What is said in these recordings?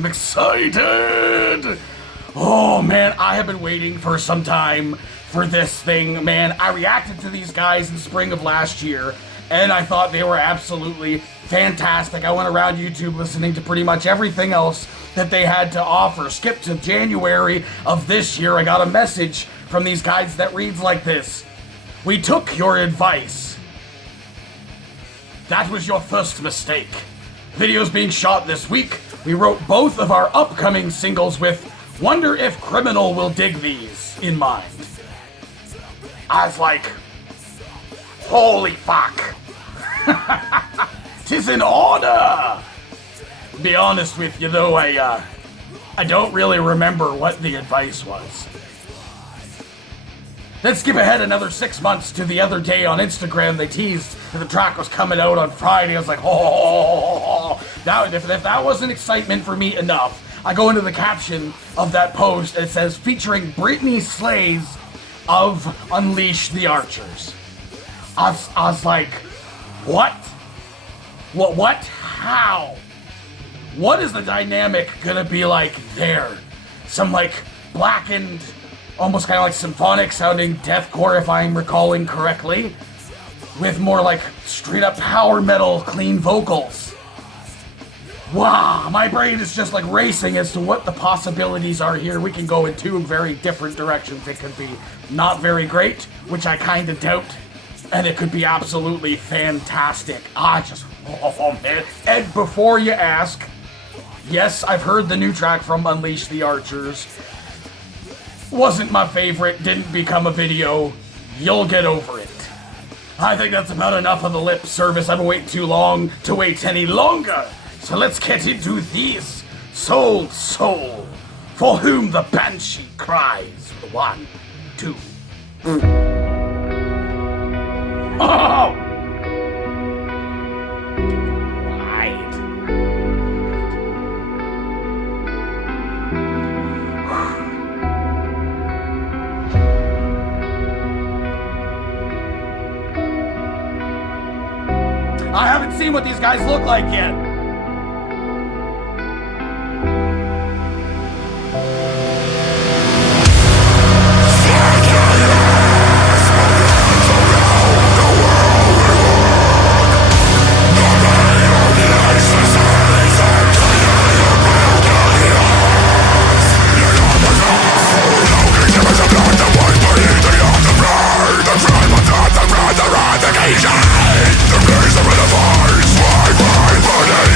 I'm excited! Oh man, I have been waiting for some time for this thing, man. I reacted to these guys in spring of last year, and I thought they were absolutely fantastic. I went around YouTube listening to pretty much everything else that they had to offer. Skip to January of this year, I got a message from these guys that reads like this. We took your advice. That was your first mistake. Videos being shot this week. We wrote both of our upcoming singles with "Wonder if Criminal will dig these" in mind. I was like, holy fuck. 'Tis in order. Be honest with you though, I don't really remember what the advice was. Let's skip ahead another 6 months to the other day on Instagram. They teased that the track was coming out on Friday. I was like, oh, if that wasn't excitement for me enough, I go into the caption of that post and it says, featuring Brittney Slays of Unleash the Archers. I was like, what? What? How? What is the dynamic gonna be like there? Some like blackened, almost kind of like symphonic sounding deathcore, if I'm recalling correctly, with more like straight up power metal clean vocals. Wow, my brain is just like racing as to what the possibilities are here. We can go in two very different directions. It could be not very great, which I kind of doubt, and it could be absolutely fantastic. Oh man. And before you ask, yes, I've heard the new track from Unleash the Archers. Wasn't my favorite, didn't become a video. You'll get over it. I think that's about enough of the lip service. I've been waiting too long to wait any longer. So let's get into these soul, for whom the Banshee cries. 1, 2. Oh! Right. I haven't seen what these guys look like yet. The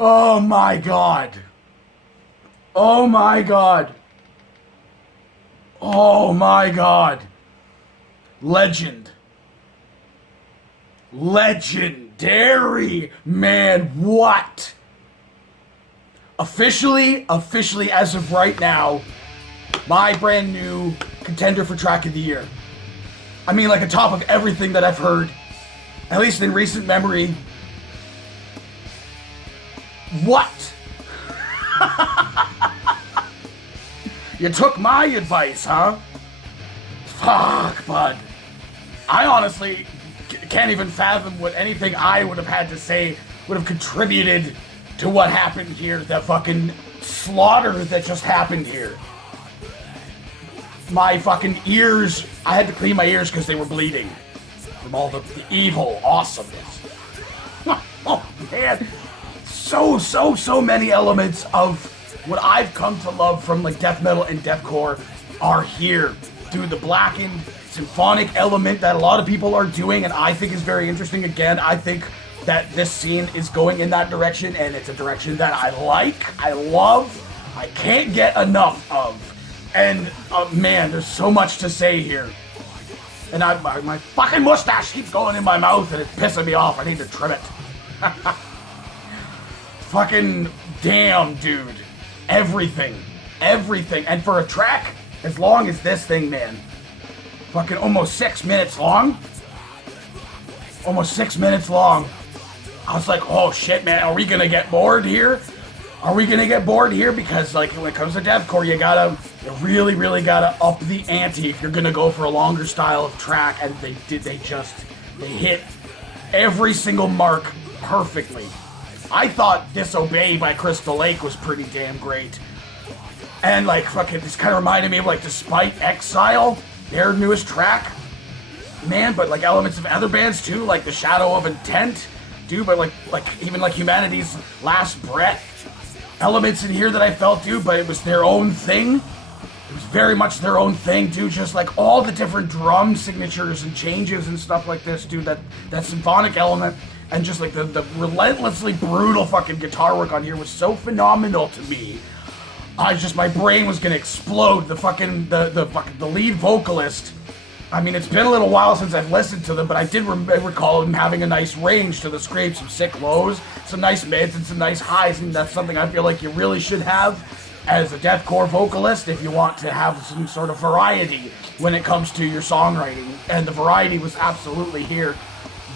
Oh my god. Oh my god. Oh my god. Legend. Legendary, man. What? Officially, as of right now, my brand new contender for track of the year. I mean, like, on top of everything that I've heard, at least in recent memory. What? You took my advice, huh? Fuck, bud. I honestly can't even fathom what anything I would have had to say would have contributed to what happened here. The fucking slaughter that just happened here. My fucking ears, I had to clean my ears because they were bleeding from all the evil awesomeness. Oh man, so many elements of what I've come to love from like death metal and deathcore are here. Dude, the blackened symphonic element that a lot of people are doing and I think is very interesting. Again, I think that this scene is going in that direction and it's a direction that I like, I love, I can't get enough of. And man, there's so much to say here. And my fucking mustache keeps going in my mouth and it's pissing me off. I need to trim it. Fucking damn, dude. Everything. And for a track as long as this thing, man. Fucking almost 6 minutes long. Almost 6 minutes long. I was like, oh shit, man, are we gonna get bored here? Because like when it comes to deathcore, you really gotta up the ante if you're gonna go for a longer style of track, and they hit every single mark perfectly. I thought Disobey by Crystal Lake was pretty damn great. And like fucking this kind of reminded me of like Despite Exile, their newest track. Man, but like elements of other bands too, like The Shadow of Intent, dude, but like even like Humanity's Last Breath. Elements in here that I felt, dude, but it was their own thing. It was very much their own thing, dude. Just like all the different drum signatures and changes and stuff like this, dude. That symphonic element and just like the relentlessly brutal fucking guitar work on here was so phenomenal to me. My brain was gonna explode. The lead vocalist. I mean, it's been a little while since I've listened to them, but I did recall him having a nice range to the scrape, some sick lows, some nice mids, and some nice highs, and that's something I feel like you really should have as a deathcore vocalist if you want to have some sort of variety when it comes to your songwriting, and the variety was absolutely here.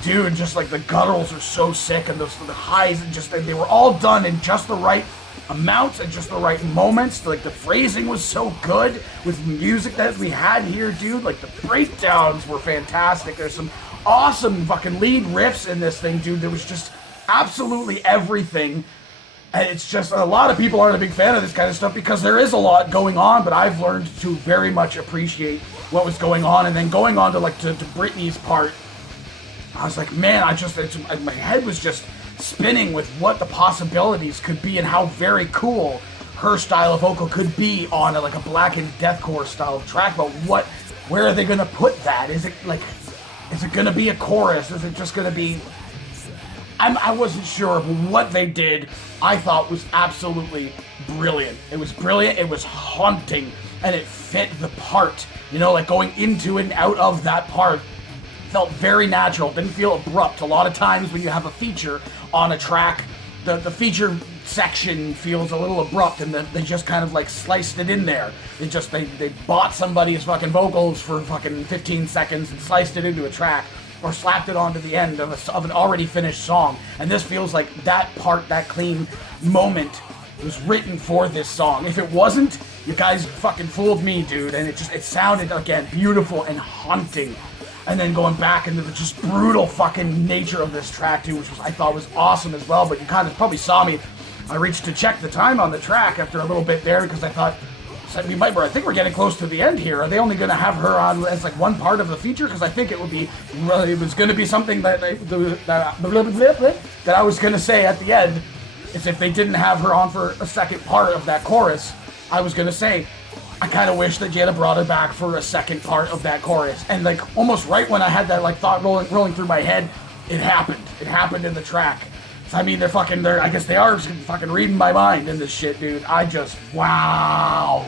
Dude, just like the gutturals are so sick, and the highs, and just they were all done in just the right amounts and just the right moments. Like the phrasing was so good with music that we had here, dude. Like the breakdowns were fantastic. There's some awesome fucking lead riffs in this thing, dude. There was just absolutely everything. And it's just a lot of people aren't a big fan of this kind of stuff because there is a lot going on, but I've learned to very much appreciate what was going on. And then going on to Brittney's part, I was like, man, my head was just spinning with what the possibilities could be and how very cool her style of vocal could be on a blackened deathcore style of track. But where are they gonna put that? Is it gonna be a chorus? Is it just gonna be? I wasn't sure, but what they did, I thought was absolutely brilliant. It was brilliant. It was haunting, and it fit the part. You know, like going into and out of that part felt very natural. Didn't feel abrupt. A lot of times when you have a feature on a track, the feature section feels a little abrupt, and they just kind of like sliced it in there. They bought somebody's fucking vocals for fucking 15 seconds and sliced it into a track, or slapped it onto the end of an already finished song. And this feels like that part, that clean moment, was written for this song. If it wasn't, you guys fucking fooled me, dude. And it sounded, again, beautiful and haunting. And then going back into the just brutal fucking nature of this track, too, which I thought was awesome as well. But you kind of probably saw me. I reached to check the time on the track after a little bit there because I thought, I think we're getting close to the end here. Are they only going to have her on as like one part of the feature? Because I think it was going to be something that I was going to say at the end. Is if they didn't have her on for a second part of that chorus, I was going to say, I kind of wish that Jada brought it back for a second part of that chorus. And like almost right when I had that like thought rolling through my head, it happened. It happened in the track. So I mean, I guess they are fucking reading my mind in this shit, dude. Wow.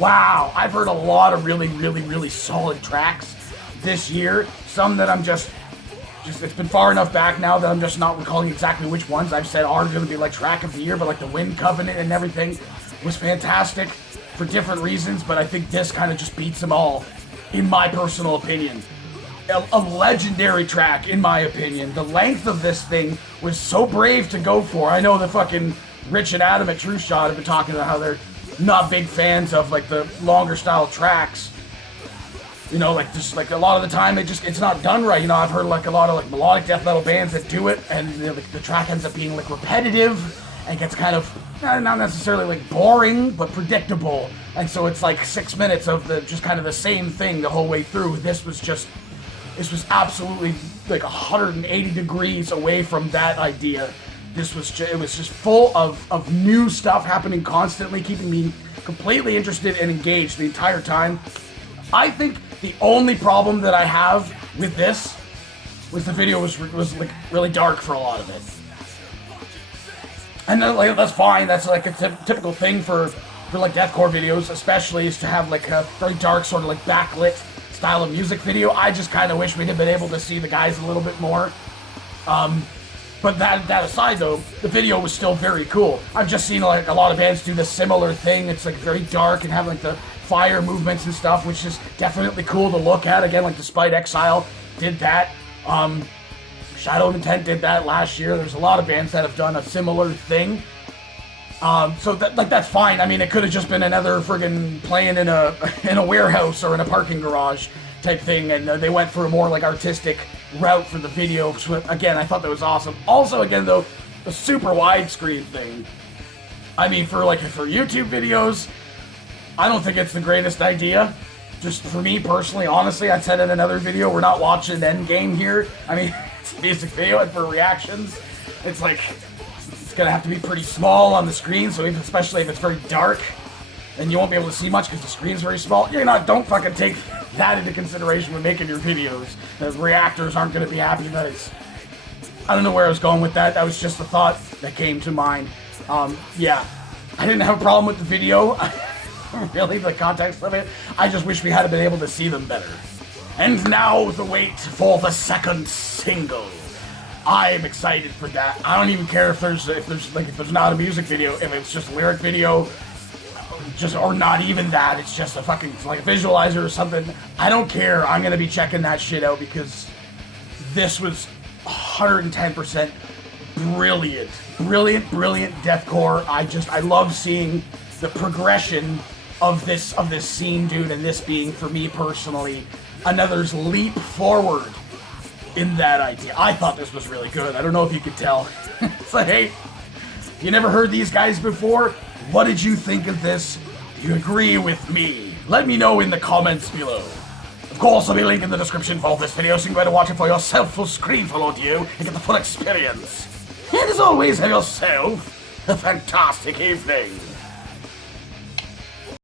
Wow. I've heard a lot of really, really, really solid tracks this year. Some that I'm just it's been far enough back now that I'm just not recalling exactly which ones I've said are going to be like track of the year, but like the Wind Covenant and everything was fantastic for different reasons, but I think this kind of just beats them all, in my personal opinion. A legendary track, in my opinion. The length of this thing was so brave to go for. I know the fucking Rich and Adam at True Shot have been talking about how they're not big fans of like the longer style tracks. You know, like just like a lot of the time it's not done right. You know, I've heard like a lot of like melodic death metal bands that do it, and you know, the track ends up being like repetitive and gets kind of not necessarily like boring, but predictable. And so it's like 6 minutes of the just kind of the same thing the whole way through. This was absolutely like 180 degrees away from that idea. It was just full of new stuff happening constantly, keeping me completely interested and engaged the entire time. I think the only problem that I have with this was the video was like really dark for a lot of it. And then, like, that's fine. That's like a typical thing for like deathcore videos, especially, is to have like a very dark sort of like backlit style of music video. I just kind of wish we'd have been able to see the guys a little bit more. But that aside, though, the video was still very cool. I've just seen like a lot of bands do the similar thing. It's like very dark and have like the fire movements and stuff, which is definitely cool to look at. Again, like Despite Exile did that. Shadow of Intent did that last year. There's a lot of bands that have done a similar thing. So that's fine. I mean, it could have just been another friggin' playing in a warehouse or in a parking garage type thing, and they went for a more like artistic route for the video. So, again, I thought that was awesome. Also, again though, the super widescreen thing. I mean, for YouTube videos, I don't think it's the greatest idea. Just for me personally, honestly, I said in another video, we're not watching Endgame here. I mean, it's a music video, and for reactions, it's like, it's gonna have to be pretty small on the screen, so especially if it's very dark, then you won't be able to see much because the screen's very small. Don't fucking take that into consideration when making your videos. The reactors aren't gonna be happy that it's, I don't know where I was going with that. That was just a thought that came to mind. Yeah, I didn't have a problem with the video. Really, the context of it. I just wish we had been able to see them better. And now the wait for the second single. I'm excited for that. I don't even care if there's not a music video, if it's just a lyric video, or not even that. It's just a fucking like a visualizer or something. I don't care. I'm gonna be checking that shit out because this was 110% brilliant, brilliant deathcore. I love seeing the progression of this scene, dude, and this being, for me personally, another's leap forward in that idea. I thought this was really good. I don't know if you could tell. It's like, hey, you never heard these guys before? What did you think of this? Do you agree with me? Let me know in the comments below. Of course, there'll be a link in the description for this video, so you can go ahead and watch it for yourself, full screen full audio, and get the full experience. And as always, have yourself a fantastic evening.